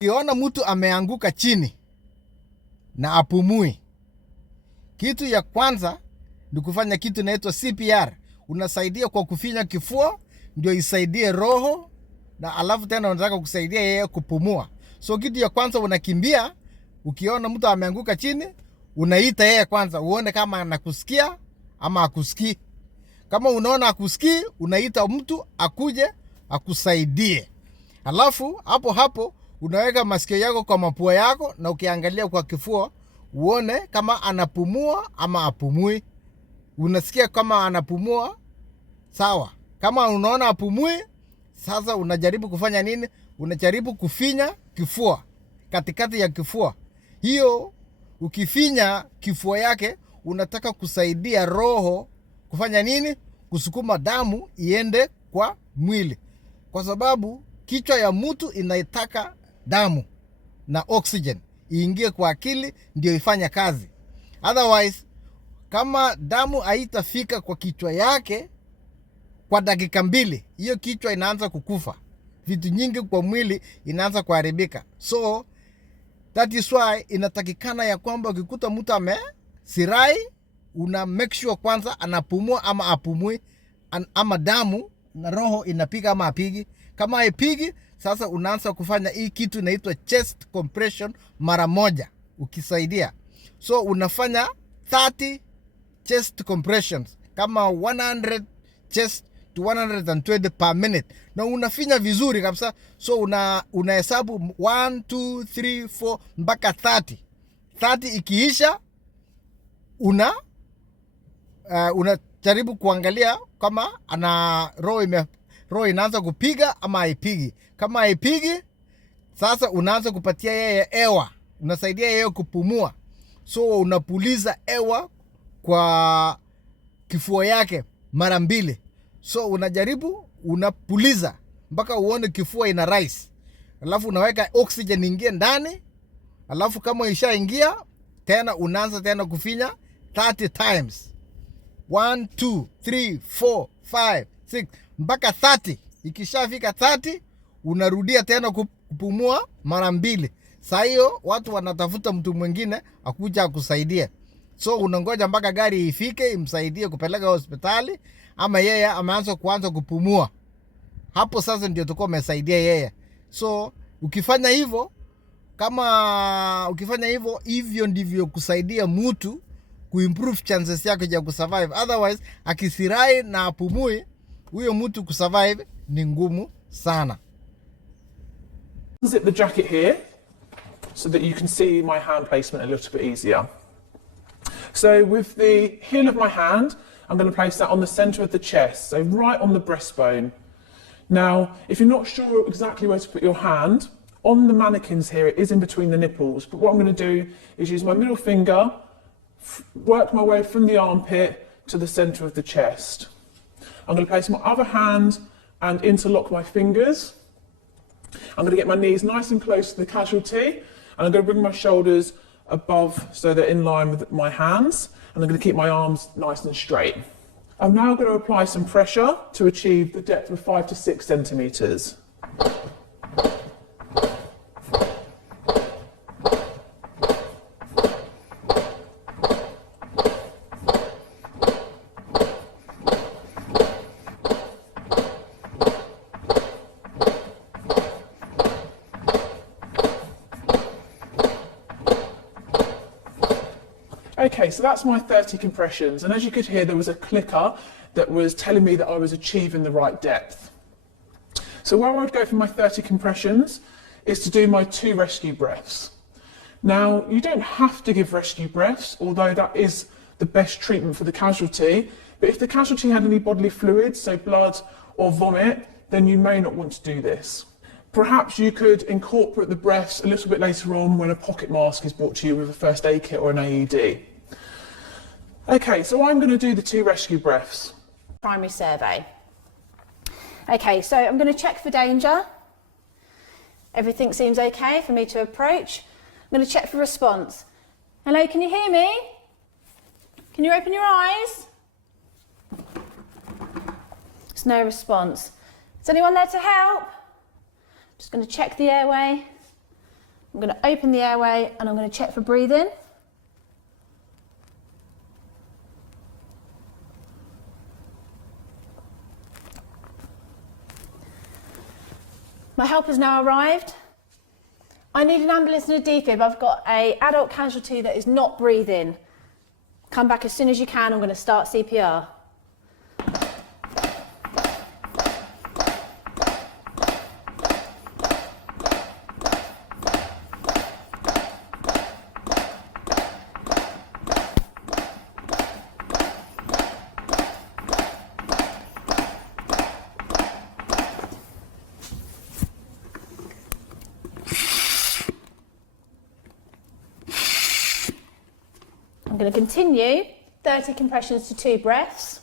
Ukiona mtu ameanguka chini na apumui, kitu ya kwanza ni kufanya kitu inaitwa CPR. Unasaidia kwa kufinya kifua ndio isaidie roho, na alafu tena unataka kusaidia yeye kupumua. So kitu ya kwanza unakimbia, ukiona mtu ameanguka chini, unaita yeye kwanza uone kama anakusikia ama akusikii. Kama unaona akusikii, unaita mtu akuje akusaidie. Alafu hapo unaweka masikio yako kwa mapua yako, na ukiangalia kwa kifua uone kama anapumua ama apumui. Unasikia kama anapumua, sawa. Kama unaona apumui, sasa unajaribu kufanya nini? Unajaribu kufinya kifua, katikati ya kifua. Hiyo ukifinya kifua yake, unataka kusaidia roho kufanya nini? Kusukuma damu iende kwa mwili, kwa sababu kichwa ya mtu inaitaka damu na oxygen iingie kwa akili ndio ifanye kazi. Otherwise, kama damu haitafika kwa kichwa yake kwa dakika 2, hiyo kichwa inaanza kukufa. Vitu nyingi kwa mwili inaanza kuharibika. So that is why inatakikana ya kwamba ukikuta mtu amesirai, una make sure kwanza anapumua ama apumui, ama damu na roho inapiga ama apigi. Kama haipigi, sasa unaanza kufanya hii kitu inaitwa chest compression mara moja ukisaidia. So unafanya 30 chest compressions, kama 100 chest to 120 per minute, na unafinya vizuri kabisa. So unahesabu 1 2 3 4 mpaka 30. 30 ikiisha, unajaribu kuangalia kama roho inaanza kupiga ama haipigi. Kama haipigi, sasa unaanza kupatia yeye hewa, unasaidia yeye kupumua. So unapuliza hewa kwa kifua yake mara 2. So unajaribu unapuliza mpaka uone kifua ina rise. Alafu unaweka oxygen ingie ndani. Alafu kama ishaingia, tena unaanza tena kufinya 30 times. 1 2 3 4 5 6 mpaka 30. Ikishafika 30, unarudia tena kupumua mara 2. Saa hiyo watu wanatafuta mtu mwingine akuja akusaidie. So unangoja mpaka gari ifike imsaidie kupeleka hospitali, ama yeye ameanza kuanza kupumua. Hapo sasa ndio tuko umesaidia yeye. So ukifanya hivyo, hivyo ndivyo kusaidia mtu kuimprove chances yake ya kusurvive. Otherwise, akisirai na apumui, huyo mtu kusurvive ni ngumu sana. Zip the jacket here so that you can see my hand placement a little bit easier. So with the heel of my hand, I'm going to place that on the center of the chest, so right on the breastbone. Now, if you're not sure exactly where to put your hand, on the mannequins here, it is in between the nipples, but what I'm going to do is use my middle finger, work my way from the armpit to the center of the chest. I'm going to place my other hand and interlock my fingers. I'm going to get my knees nice and close to the casualty, and I'm going to bring my shoulders above so they're in line with my hands, and I'm going to keep my arms nice and straight. I'm now going to apply some pressure to achieve the depth of 5 to 6 centimeters. Okay, so that's my 30 compressions, and as you could hear, there was a clicker that was telling me that I was achieving the right depth. So where I would go for my 30 compressions is to do my 2 rescue breaths. Now, you don't have to give rescue breaths, although that is the best treatment for the casualty, but if the casualty had any bodily fluids, so blood or vomit, then you may not want to do this. Perhaps you could incorporate the breaths a little bit later on when a pocket mask is brought to you with a first aid kit or an AED. Okay, so I'm going to do the 2 rescue breaths. Primary survey. Okay, so I'm going to check for danger. Everything seems okay for me to approach. I'm going to check for response. Hello, can you hear me? Can you open your eyes? There's no response. Is anyone there to help? Just going to check the airway. I'm going to open the airway and I'm going to check for breathing. My help has now arrived. I need an ambulance and a defib. I've got an adult casualty that is not breathing. Come back as soon as you can. I'm going to start CPR. I'm going to continue 30 compressions to 2 breaths.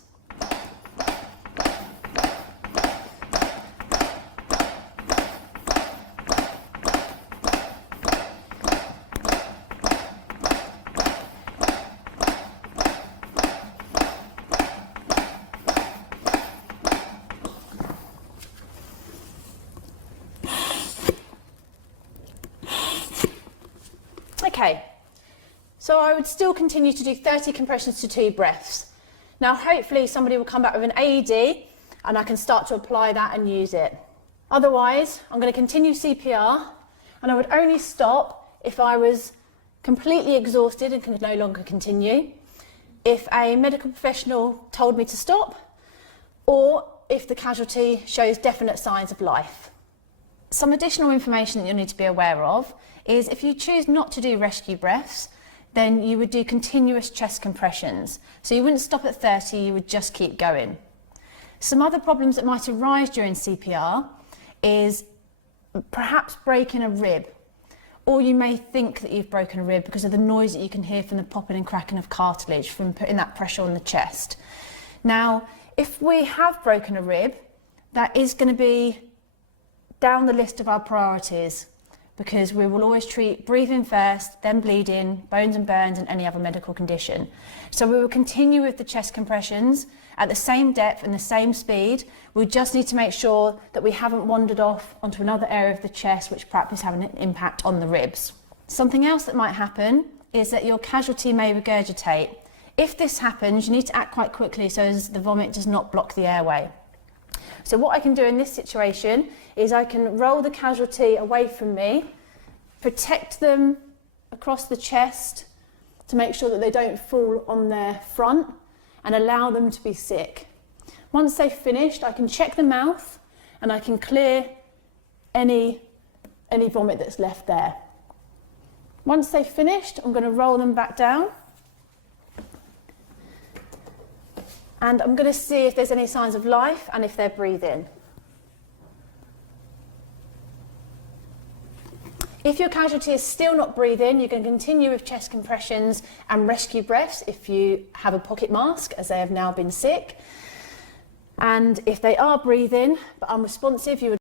Okay. So I would still continue to do 30 compressions to 2 breaths. Now hopefully somebody will come back with an AED and I can start to apply that and use it. Otherwise, I'm going to continue CPR and I would only stop if I was completely exhausted and could no longer continue, if a medical professional told me to stop, or if the casualty shows definite signs of life. Some additional information that you'll need to be aware of is if you choose not to do rescue breaths, then you would do continuous chest compressions. So you wouldn't stop at 30, you would just keep going. Some other problems that might arise during CPR is perhaps breaking a rib, or you may think that you've broken a rib because of the noise that you can hear from the popping and cracking of cartilage from putting that pressure on the chest. Now, if we have broken a rib, that is going to be down the list of our priorities, because we will always treat breathing first, then bleeding, bones and burns, and any other medical condition. So we will continue with the chest compressions at the same depth and the same speed. We just need to make sure that we haven't wandered off onto another area of the chest, which perhaps is having an impact on the ribs. Something else that might happen is that your casualty may regurgitate. If this happens, you need to act quite quickly so as the vomit does not block the airway. So what I can do in this situation is I can roll the casualty away from me, protect them across the chest to make sure that they don't fall on their front, and allow them to be sick. Once they've finished, I can check the mouth and I can clear any vomit that's left there. Once they've finished, I'm going to roll them back down. And I'm going to see if there's any signs of life and if they're breathing. If your casualty is still not breathing, you can continue with chest compressions and rescue breaths if you have a pocket mask, as they have now been sick. And if they are breathing but unresponsive, you would